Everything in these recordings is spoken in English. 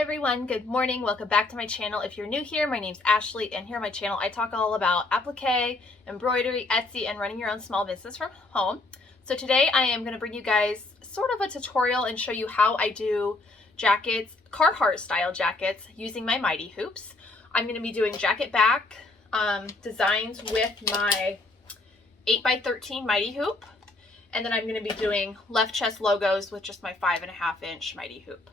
everyone, good morning. Welcome back to my channel. If you're new here, my name's Ashley, and here on my channel I talk all about applique, embroidery, Etsy, and running your own small business from home. So today I am going to bring you guys sort of a tutorial and show you how I do jackets, Carhartt style jackets, using my Mighty hoops. I'm going to be doing jacket back designs with my 8x13 Mighty hoop, and then I'm going to be doing left chest logos with just my 5.5-inch Mighty hoop.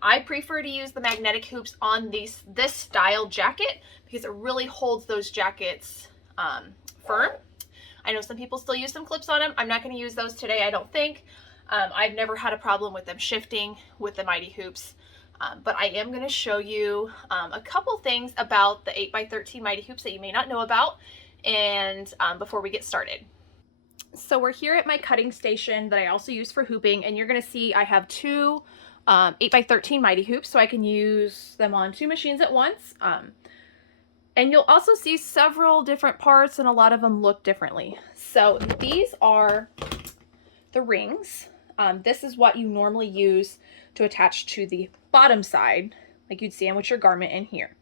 I prefer to use the magnetic hoops on this style jacket because it really holds those jackets firm. I know some people still use some clips on them. I'm not going to use those today, I don't think. I've never had a problem with them shifting with the Mighty hoops. But I am going to show you a couple things about the 8x13 Mighty hoops that you may not know about, and before we get started. So we're here at my cutting station that I also use for hooping, and you're going to see I have two 8x13 Mighty hoops, so I can use them on two machines at once. And you'll also see several different parts, and a lot of them look differently. So these are the rings. This is what you normally use to attach to the bottom side, like you'd sandwich your garment in here.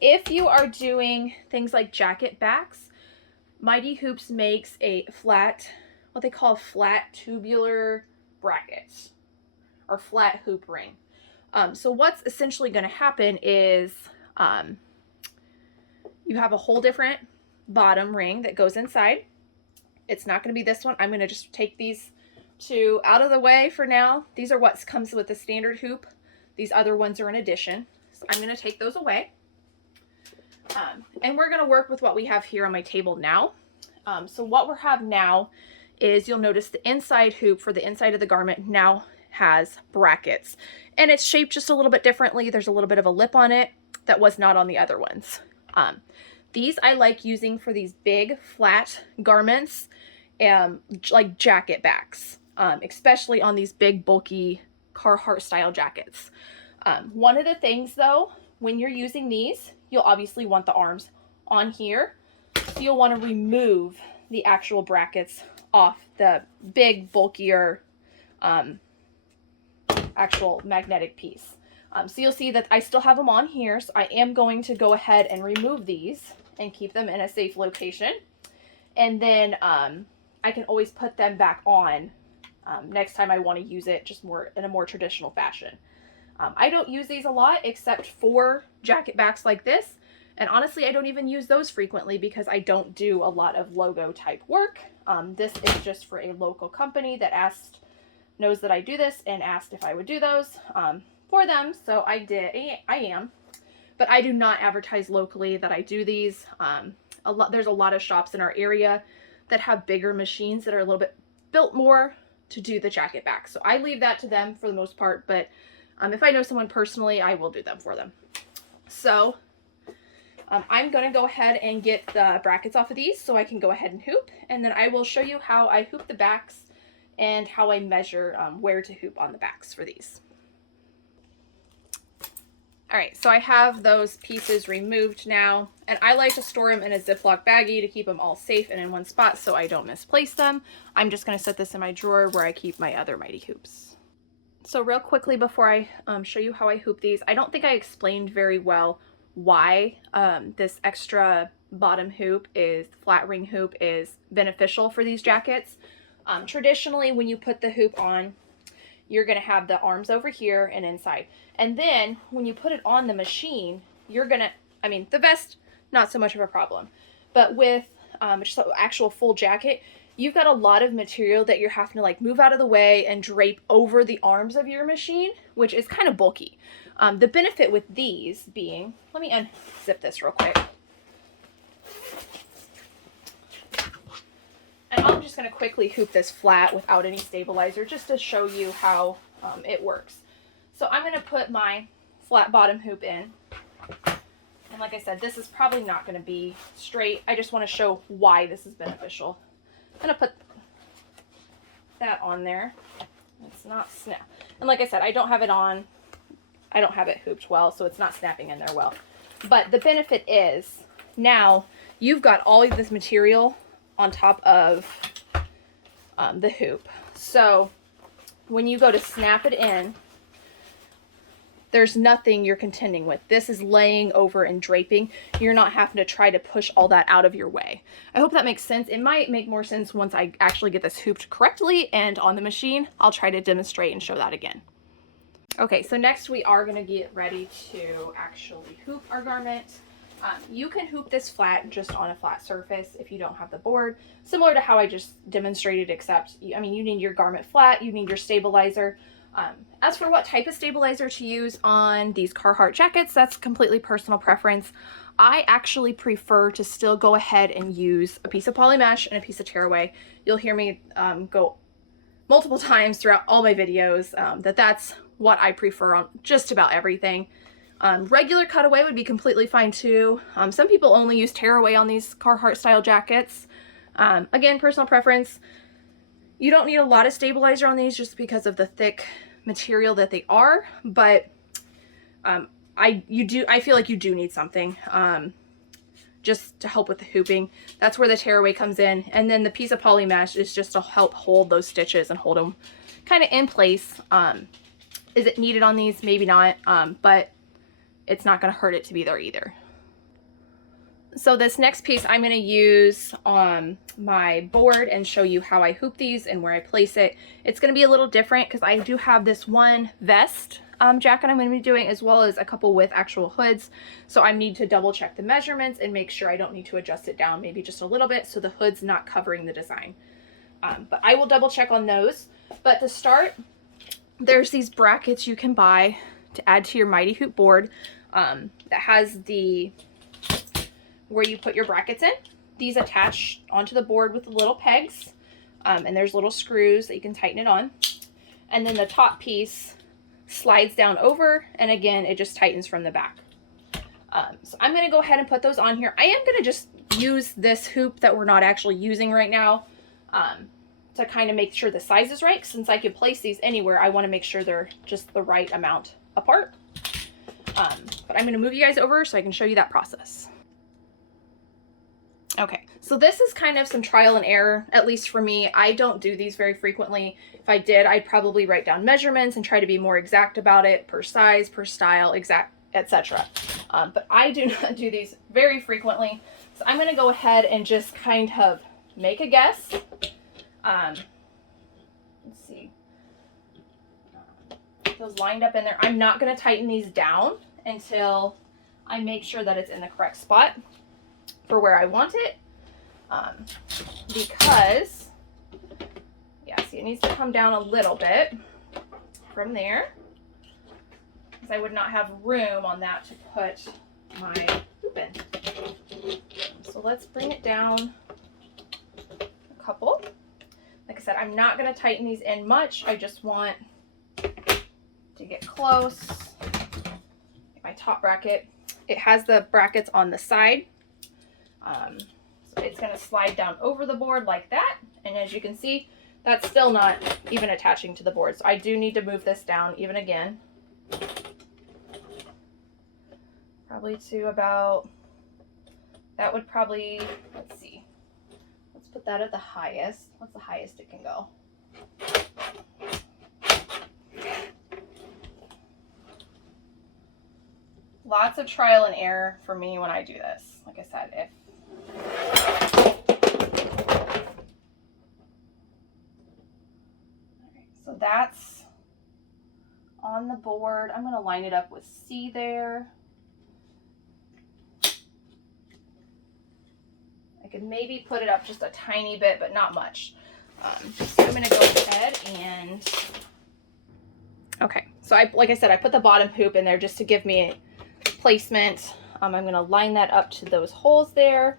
If you are doing things like jacket backs, Mighty hoops makes a flat, what they call a flat tubular bracket, or flat hoop ring. So what's essentially going to happen is you have a whole different bottom ring that goes inside. It's not going to be this one. I'm going to just take these two out of the way for now. These are what comes with the standard hoop. These other ones are an addition. So I'm going to take those away. And we're going to work with what we have here on my table now. So what we have now is, you'll notice the inside hoop for the inside of the garment now has brackets, and it's shaped just a little bit differently. There's a little bit of a lip on it that was not on the other ones. These I like using for these big flat garments, like jacket backs, especially on these big bulky Carhartt style jackets. One of the things though, when you're using these, you'll obviously want the arms on here, so you'll want to remove the actual brackets off the big bulkier actual magnetic piece. So you'll see that I still have them on here, so I am going to go ahead and remove these and keep them in a safe location, and then I can always put them back on next time I want to use it, just more in a more traditional fashion. I don't use these a lot except for jacket backs like this, and honestly I don't even use those frequently because I don't do a lot of logo type work. This is just for a local company that knows that I do this and asked if I would do those for them, so I did. I am, but I do not advertise locally that I do these. There's a lot of shops in our area that have bigger machines that are a little bit built more to do the jacket back, so I leave that to them for the most part, but if I know someone personally, I will do them for them. So I'm going to go ahead and get the brackets off of these so I can go ahead and hoop, and then I will show you how I hoop the backs and how I measure where to hoop on the backs for these. Alright, so I have those pieces removed now, and I like to store them in a Ziploc baggie to keep them all safe and in one spot so I don't misplace them. I'm just going to set this in my drawer where I keep my other Mighty hoops. So real quickly before I show you how I hoop these, I don't think I explained very well why this extra bottom hoop, flat ring hoop, is beneficial for these jackets. Traditionally, when you put the hoop on, you're going to have the arms over here and inside. And then when you put it on the machine, you're going to, I mean, the vest, not so much of a problem. But with just an actual full jacket, you've got a lot of material that you're having to like move out of the way and drape over the arms of your machine, which is kind of bulky. The benefit with these being, let me unzip this real quick. And I'm just going to quickly hoop this flat without any stabilizer just to show you how it works. So I'm going to put my flat bottom hoop in. And like I said, this is probably not going to be straight. I just want to show why this is beneficial. I'm going to put that on there. It's not snap. And like I said, I don't have it hooped well, so it's not snapping in there well. But the benefit is, now you've got all of this material on top of the hoop. So when you go to snap it in, there's nothing you're contending with. This is laying over and draping. You're not having to try to push all that out of your way. I hope that makes sense. It might make more sense once I actually get this hooped correctly and on the machine. I'll try to demonstrate and show that again. Okay, so next we are gonna get ready to actually hoop our garment. You can hoop this flat just on a flat surface if you don't have the board, similar to how I just demonstrated, except, I mean, you need your garment flat, you need your stabilizer. As for what type of stabilizer to use on these Carhartt jackets, that's completely personal preference. I actually prefer to still go ahead and use a piece of poly mesh and a piece of tearaway. You'll hear me go multiple times throughout all my videos that's what I prefer on just about everything. Regular cutaway would be completely fine too. Some people only use tearaway on these Carhartt style jackets. Again, personal preference. You don't need a lot of stabilizer on these just because of the thick material that they are, but I feel like you do need something just to help with the hooping. That's where the tearaway comes in, and then the piece of poly mesh is just to help hold those stitches and hold them kind of in place. Is it needed on these? Maybe not, but it's not going to hurt it to be there either. So this next piece I'm going to use on my board and show you how I hoop these and where I place it. It's going to be a little different because I do have this one vest jacket I'm going to be doing, as well as a couple with actual hoods. So I need to double check the measurements and make sure I don't need to adjust it down maybe just a little bit so the hood's not covering the design. But I will double check on those. But to start, there's these brackets you can buy to add to your Mighty Hoop board that has the where you put your brackets in. These attach onto the board with the little pegs, and there's little screws that you can tighten it on. And then the top piece slides down over, and again, it just tightens from the back. So I'm gonna go ahead and put those on here. I am gonna just use this hoop that we're not actually using right now to kind of make sure the size is right. Since I can place these anywhere, I wanna make sure they're just the right amount apart. But I'm gonna move you guys over so I can show you that process. Okay, so this is kind of some trial and error, at least for me. I don't do these very frequently. If I did, I'd probably write down measurements and try to be more exact about it, per size, per style, exact, etc. But I do not do these very frequently. So I'm gonna go ahead and just kind of make a guess. Let's see. Those lined up in there. I'm not gonna tighten these down until I make sure that it's in the correct spot for where I want it, because, yeah, see, it needs to come down a little bit from there, because I would not have room on that to put my hoop in. So let's bring it down a couple. Like I said, I'm not going to tighten these in much. I just want to get close. My top bracket, it has the brackets on the side. So it's going to slide down over the board like that. And as you can see, that's still not even attaching to the board. So I do need to move this down even again. Probably to about, that would probably, let's see. Let's put that at the highest. What's the highest it can go? Lots of trial and error for me when I do this. Like I said, so that's on the board. I'm going to line it up with C there. I could maybe put it up just a tiny bit, but not much. So I'm going to go ahead and, okay. So like I said, I put the bottom hoop in there just to give me placement. I'm going to line that up to those holes there.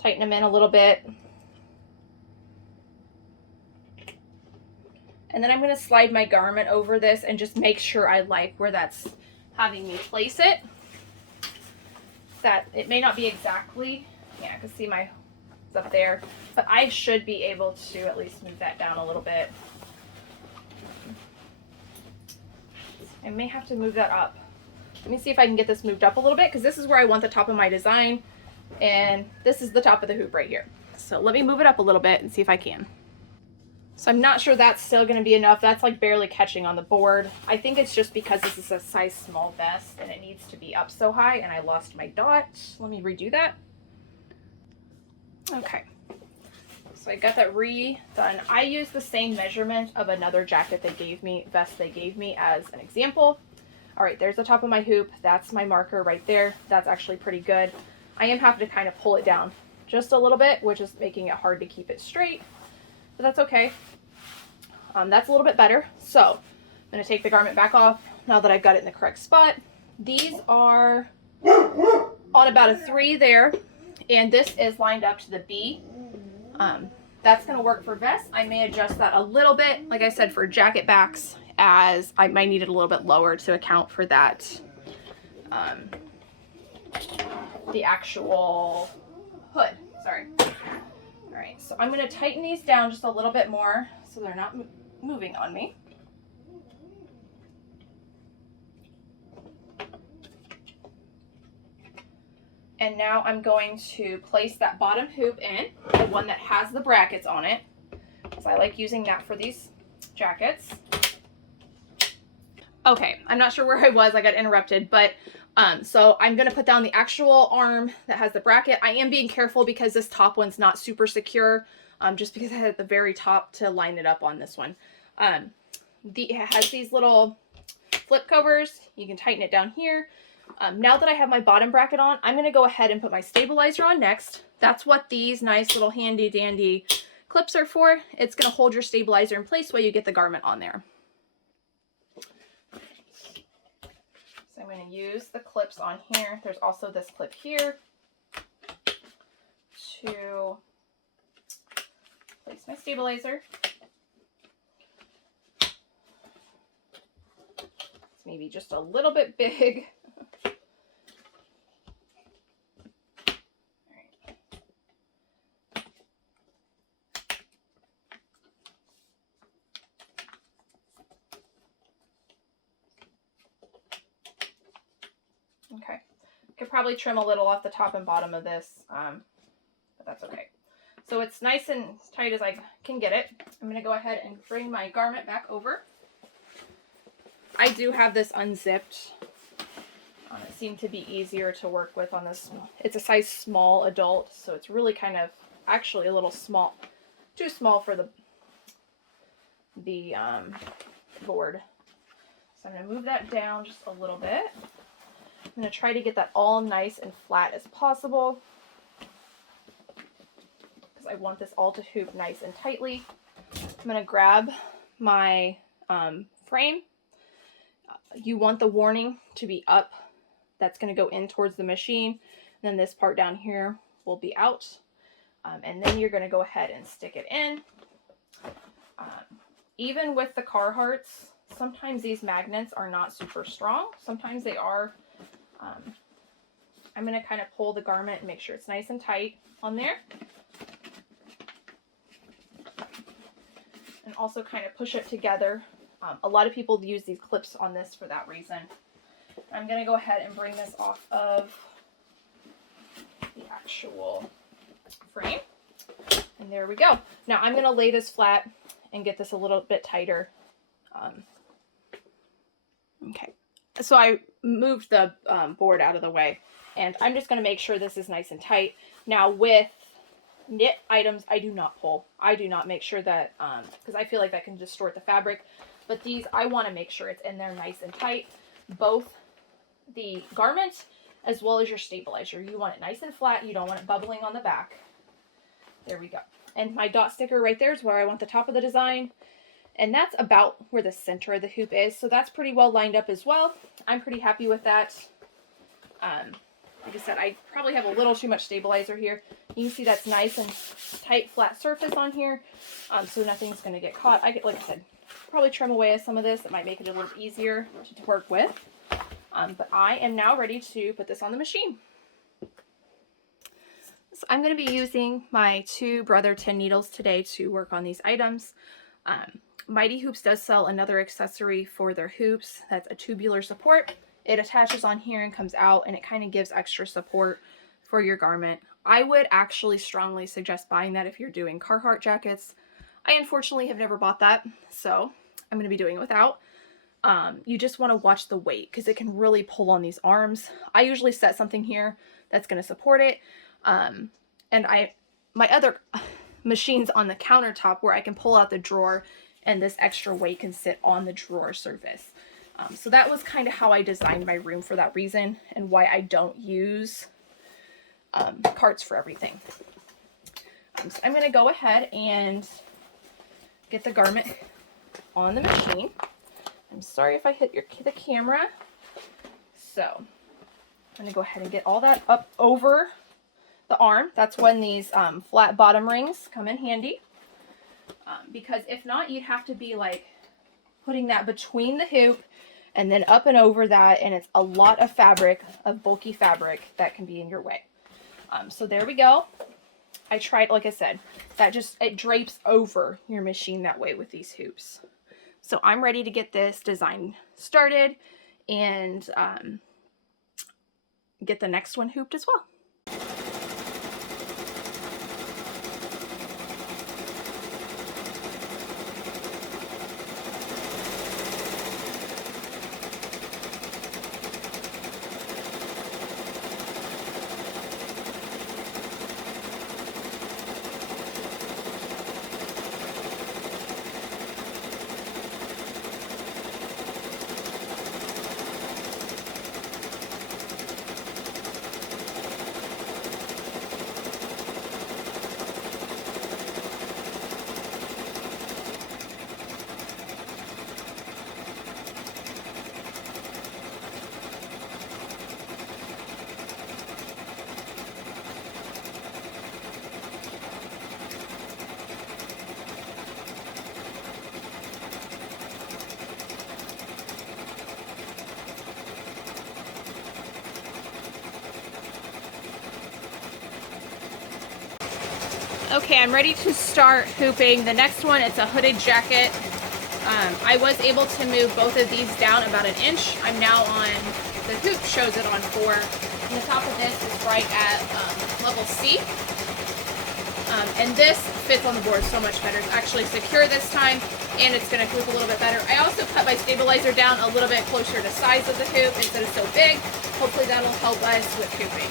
Tighten them in a little bit. And then I'm going to slide my garment over this and just make sure I like where that's having me place it. That it may not be exactly, yeah, I can see my, it's up there, but I should be able to at least move that down a little bit. I may have to move that up. Let me see if I can get this moved up a little bit, because this is where I want the top of my design, and this is the top of the hoop right here. So let me move it up a little bit and see if I can. So I'm not sure that's still going to be enough. That's like barely catching on the board. I think it's just because this is a size small vest and it needs to be up so high and I lost my dot. Let me redo that. Okay. So I got that redone. I used the same measurement of another jacket they gave me, vest they gave me as an example. All right, there's the top of my hoop. That's my marker right there. That's actually pretty good. I am having to kind of pull it down just a little bit, which is making it hard to keep it straight, but that's okay. That's a little bit better. So I'm going to take the garment back off now that I've got it in the correct spot. These are on about a 3 there, and this is lined up to the B. That's going to work for vests. I may adjust that a little bit, like I said, for jacket backs, as I might need it a little bit lower to account for that, the actual hood. Sorry. All right, so I'm going to tighten these down just a little bit more so they're not moving on me. And now I'm going to place that bottom hoop in, the one that has the brackets on it, because I like using that for these jackets. Okay, I'm not sure where I was, I got interrupted, but so I'm going to put down the actual arm that has the bracket. I am being careful because this top one's not super secure, just because I had at the very top to line it up on this one. It has these little flip covers. You can tighten it down here. Now that I have my bottom bracket on, I'm going to go ahead and put my stabilizer on next. That's what these nice little handy dandy clips are for. It's going to hold your stabilizer in place while you get the garment on there. So I'm going to use the clips on here. There's also this clip here to place my stabilizer. It's maybe just a little bit big. Okay, could probably trim a little off the top and bottom of this, but that's okay. So it's nice and tight as I can get it. I'm going to go ahead and bring my garment back over. I do have this unzipped. It seemed to be easier to work with on this. It's a size small adult, so it's really kind of actually a little small, too small for the board. So I'm going to move that down just a little bit. I'm going to try to get that all nice and flat as possible, because I want this all to hoop nice and tightly. I'm going to grab my frame. You want the warning to be up. That's going to go in towards the machine. Then this part down here will be out. And then you're going to go ahead and stick it in. Even with the Carhartts, sometimes these magnets are not super strong. Sometimes they are. I'm going to kind of pull the garment and make sure it's nice and tight on there. And also kind of push it together. A lot of people use these clips on this for that reason. I'm going to go ahead and bring this off of the actual frame. And there we go. Now I'm going to lay this flat and get this a little bit tighter. Okay. So I moved the board out of the way, and I'm just going to make sure this is nice and tight. Now with knit items, I do not pull. I do not make sure that, because I feel like that can distort the fabric. But these, I want to make sure it's in there nice and tight. Both the garment as well as your stabilizer. You want it nice and flat. You don't want it bubbling on the back. There we go. And my dot sticker right there is where I want the top of the design. And that's about where the center of the hoop is. So that's pretty well lined up as well. I'm pretty happy with that. Like I said, I probably have a little too much stabilizer here. You can see that's nice and tight, flat surface on here. So nothing's going to get caught. Like I said, probably trim away some of this. It might make it a little easier to work with. But I am now ready to put this on the machine. So I'm going to be using my 2 Brother 10 needles today to work on these items. Mighty Hoops does sell another accessory for their hoops. That's a tubular support. It attaches on here and comes out, and it kind of gives extra support for your garment. I would actually strongly suggest buying that if you're doing Carhartt jackets. I unfortunately have never bought that, so I'm going to be doing it without. You just want to watch the weight because it can really pull on these arms. I usually set something here that's going to support it. And my other machines on the countertop where I can pull out the drawer and this extra weight can sit on the drawer surface. So that was kind of how I designed my room for that reason, and why I don't use carts for everything. So I'm going to go ahead and get the garment on the machine. I'm sorry if I hit the camera. So I'm going to go ahead and get all that up over the arm. That's when these flat bottom rings come in handy. Because if not, you'd have to be like putting that between the hoop and then up and over that, and it's a lot of fabric, of bulky fabric that can be in your way. So there we go. I tried, like I said, it drapes over your machine that way with these hoops. So I'm ready to get this design started and get the next one hooped as well. Okay, I'm ready to start hooping. The next one, it's a hooded jacket. I was able to move both of these down about 1 inch. I'm now on, the hoop shows it on 4. And the top of this is right at level C. And this fits on the board so much better. It's actually secure this time, and it's going to hoop a little bit better. I also cut my stabilizer down a little bit closer to size of the hoop instead of so big. Hopefully that'll help us with hooping.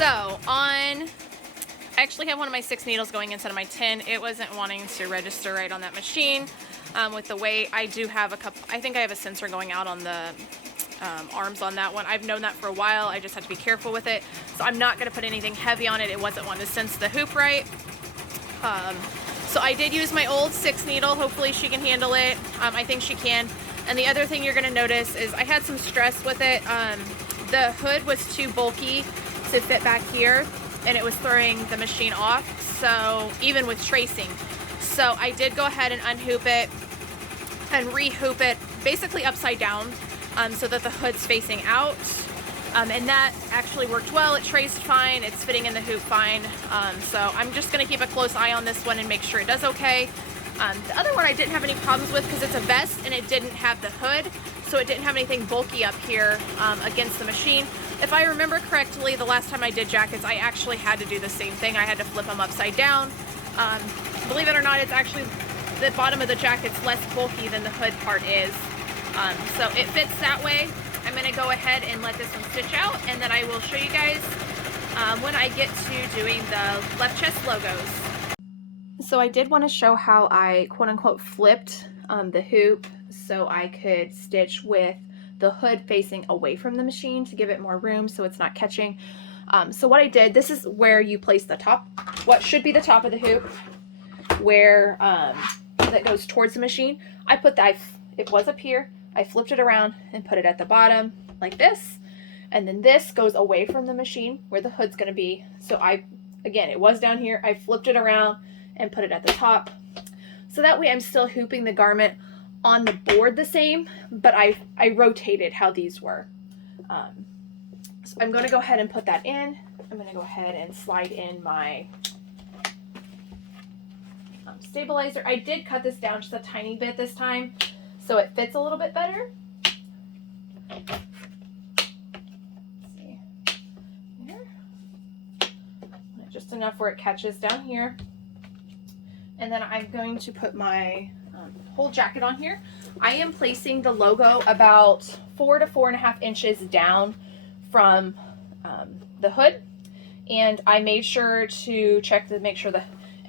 So I actually have one of my 6 needles going instead of my 10. It wasn't wanting to register right on that machine with the weight. I do have a couple, I think I have a sensor going out on the arms on that one. I've known that for a while. I just have to be careful with it. So I'm not going to put anything heavy on it. It wasn't wanting to sense the hoop right. So I did use my old 6 needle. Hopefully she can handle it. I think she can. And the other thing you're going to notice is I had some stress with it. The hood was too bulky to fit back here, and it was throwing the machine off, so even with tracing. So I did go ahead and unhoop it and rehoop it basically upside down so that the hood's facing out. And that actually worked well. It traced fine, it's fitting in the hoop fine. So I'm just gonna keep a close eye on this one and make sure it does okay. The other one I didn't have any problems with because it's a vest and it didn't have the hood, so it didn't have anything bulky up here against the machine. If I remember correctly, the last time I did jackets, I actually had to do the same thing. I had to flip them upside down. Believe it or not, it's actually, the bottom of the jacket's less bulky than the hood part is. So it fits that way. I'm gonna go ahead and let this one stitch out, and then I will show you guys when I get to doing the left chest logos. So I did want to show how I quote-unquote flipped the hoop so I could stitch with the hood facing away from the machine to give it more room so it's not catching. So what I did, this is where you place the top, what should be the top of the hoop, where that goes towards the machine. I put that, it was up here, I flipped it around and put it at the bottom like this, and then this goes away from the machine where the hood's going to be. So again, it was down here, I flipped it around and put it at the top. So that way I'm still hooping the garment on the board the same, but I rotated how these were. So I'm going to go ahead and put that in. I'm going to go ahead and slide in my stabilizer. I did cut this down just a tiny bit this time, so it fits a little bit better. Let's see. Here. Just enough where it catches down here. And then I'm going to put my whole jacket on here. I am placing the logo about 4 to 4.5 inches down from the hood. And I made sure to check to make sure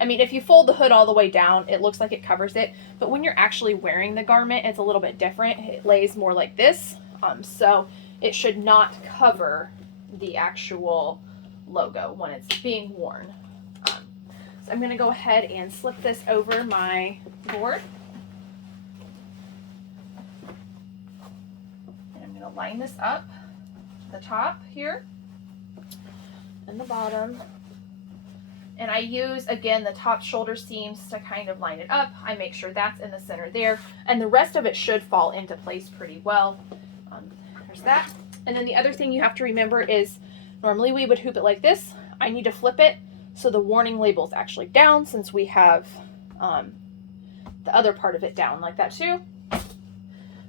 I mean, if you fold the hood all the way down, it looks like it covers it. But when you're actually wearing the garment, it's a little bit different. It lays more like this. So it should not cover the actual logo when it's being worn. So I'm going to go ahead and slip this over my board. And I'm going to line this up, the top here and the bottom. And I use, again, the top shoulder seams to kind of line it up. I make sure that's in the center there. And the rest of it should fall into place pretty well. There's that. And then the other thing you have to remember is normally we would hoop it like this. I need to flip it so the warning label is actually down, since we have the other part of it down like that too. I'm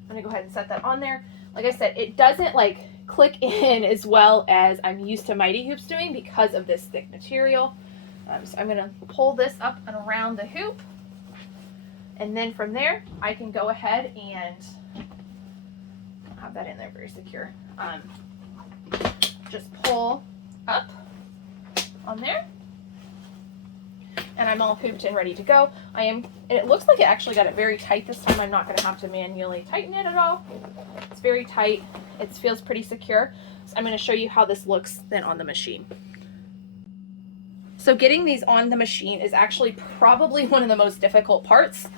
going to go ahead and set that on there. Like I said, it doesn't like click in as well as I'm used to Mighty Hoops doing because of this thick material. So I'm going to pull this up and around the hoop, and then from there I can go ahead and have that in there very secure. Just pull up on there, and I'm all hooped and ready to go. And it looks like it actually got it very tight this time. I'm not going to have to manually tighten it at all. It's very tight. It feels pretty secure. So I'm going to show you how this looks then on the machine. So getting these on the machine is actually probably one of the most difficult parts.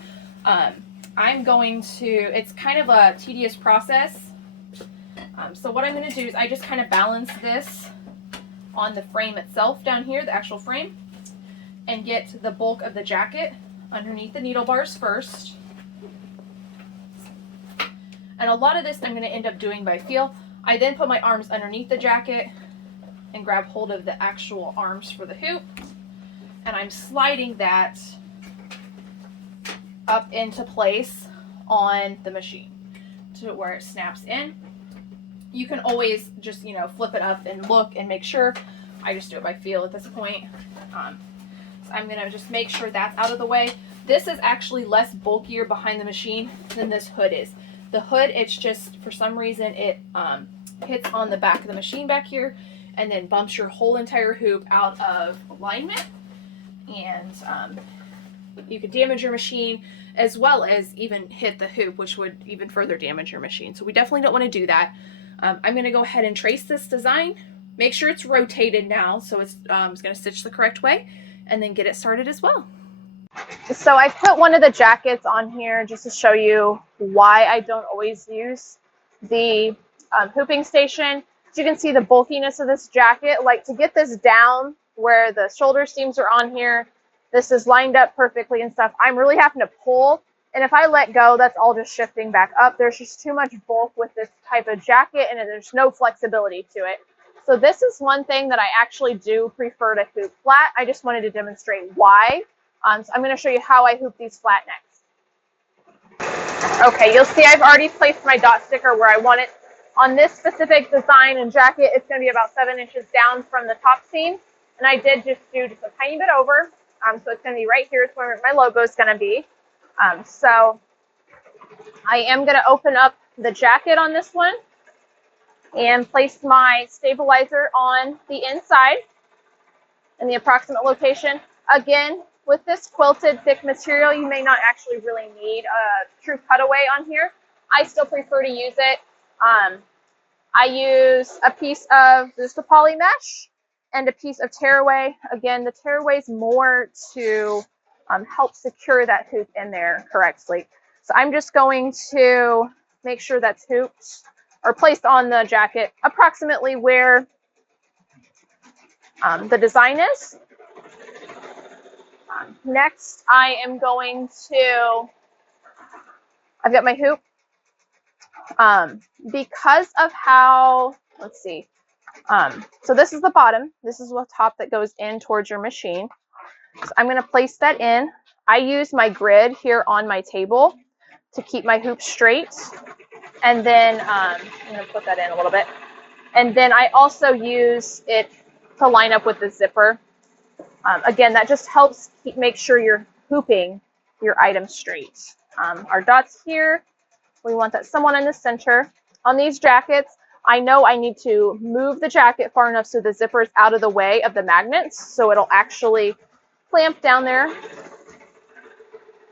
It's kind of a tedious process. So what I'm going to do is I just kind of balance this on the frame itself down here, the actual frame, and get the bulk of the jacket underneath the needle bars first. And a lot of this I'm going to end up doing by feel. I then put my arms underneath the jacket and grab hold of the actual arms for the hoop, and I'm sliding that up into place on the machine to where it snaps in. You can always just, flip it up and look and make sure. I just do it by feel at this point. So I'm going to just make sure that's out of the way. This is actually less bulkier behind the machine than this hood is. The hood, it's just, for some reason, it hits on the back of the machine back here and then bumps your whole entire hoop out of alignment. And you could damage your machine as well as even hit the hoop, which would even further damage your machine. So we definitely don't want to do that. I'm going to go ahead and trace this design. Make sure it's rotated now so it's going to stitch the correct way, and then get it started as well. So I put one of the jackets on here just to show you why I don't always use the hooping station. As you can see the bulkiness of this jacket, like to get this down where the shoulder seams are on here, this is lined up perfectly and stuff. I'm really having to pull And if I let go, that's all just shifting back up. There's just too much bulk with this type of jacket, and there's no flexibility to it. So this is one thing that I actually do prefer to hoop flat. I just wanted to demonstrate why. So I'm going to show you how I hoop these flat next. Okay, you'll see I've already placed my dot sticker where I want it. On this specific design and jacket, it's going to be about 7 inches down from the top seam. And I did just do just a tiny bit over. So it's going to be right here. It's where my logo is going to be. So I am going to open up the jacket on this one and place my stabilizer on the inside in the approximate location. Again, with this quilted thick material, you may not actually really need a true cutaway on here. I still prefer to use it. I use a piece of just a poly mesh and a piece of tearaway. Again, the tearaway is more to help secure that hoop in there correctly. So I'm just going to make sure that's hooped or placed on the jacket approximately where the design is. Next, I am going to, I've got my hoop. Because of how, let's see, so this is the bottom. This is the top that goes in towards your machine. So I'm going to place that in. I use my grid here on my table to keep my hoop straight. And then I'm going to put that in a little bit. And then I also use it to line up with the zipper. Again, that just helps make sure you're hooping your item straight. Our dots here, we want that somewhat in the center. On these jackets, I know I need to move the jacket far enough so the zipper is out of the way of the magnets, so it'll actually clamp down there.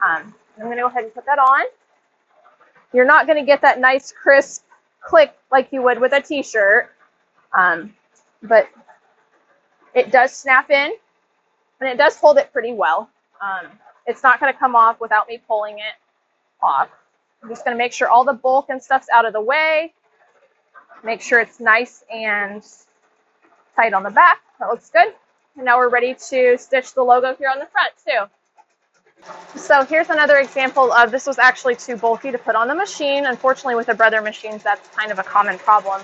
I'm going to go ahead and put that on. You're not going to get that nice crisp click like you would with a t-shirt, but it does snap in, and it does hold it pretty well. It's not going to come off without me pulling it off. I'm just going to make sure all the bulk and stuff's out of the way. Make sure it's nice and tight on the back. That looks good. And now we're ready to stitch the logo here on the front too. So here's another example of, this was actually too bulky to put on the machine. Unfortunately, with the brother machines, that's kind of a common problem.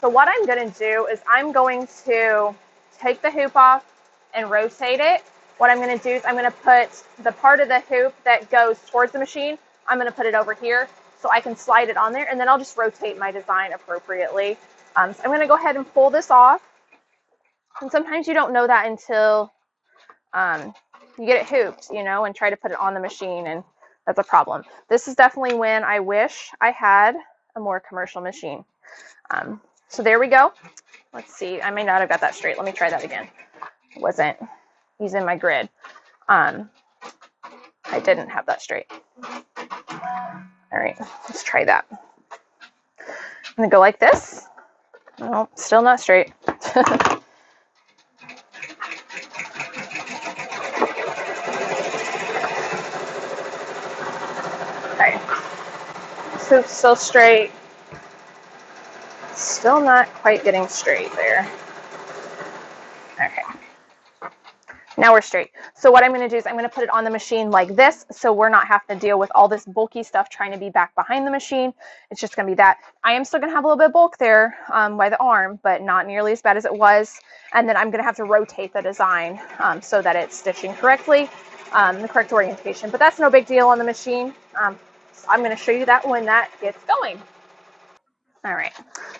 So what I'm going to do is I'm going to take the hoop off and rotate it. What I'm going to do is I'm going to put the part of the hoop that goes towards the machine, I'm going to put it over here so I can slide it on there, and then I'll just rotate my design appropriately. So I'm going to go ahead and pull this off. And sometimes you don't know that until you get it hooped, you know, and try to put it on the machine, and that's a problem. This is definitely when I wish I had a more commercial machine. So there we go. Let's see. I may not have got that straight. Let me try that again. It wasn't using my grid. I didn't have that straight. All right, let's try that. I'm going to go like this. Oh, still not straight. Okay. Hoop's still straight. Still not quite getting straight there. Okay. Now we're straight. So what I'm going to do is I'm going to put it on the machine like this, so we're not having to deal with all this bulky stuff trying to be back behind the machine. It's just going to be that. I am still going to have a little bit of bulk there by the arm, but not nearly as bad as it was. And then I'm going to have to rotate the design so that it's stitching correctly, the correct orientation. But that's no big deal on the machine. So I'm going to show you that when that gets going. All right,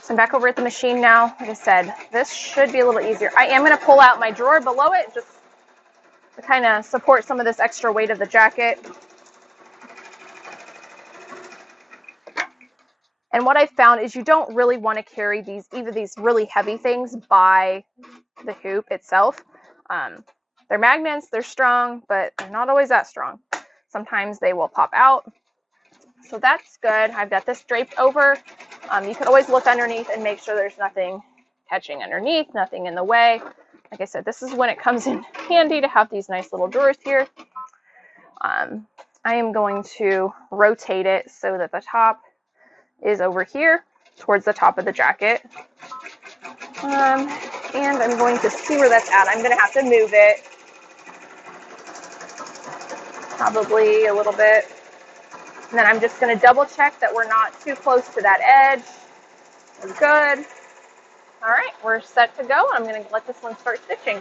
so I'm back over at the machine now. Like I said, this should be a little easier. I am going to pull out my drawer below it just to kind of support some of this extra weight of the jacket. And what I found is you don't really want to carry either these really heavy things by the hoop itself. They're magnets, they're strong, but they're not always that strong. Sometimes they will pop out. So that's good. I've got this draped over. You can always look underneath and make sure there's nothing catching underneath, nothing in the way. Like I said, this is when it comes in handy to have these nice little drawers here. I am going to rotate it so that the top is over here towards the top of the jacket. And I'm going to see where that's at. I'm going to have to move it probably a little bit. And then I'm just going to double check that we're not too close to that edge. We're good. All right, we're set to go. I'm going to let this one start stitching.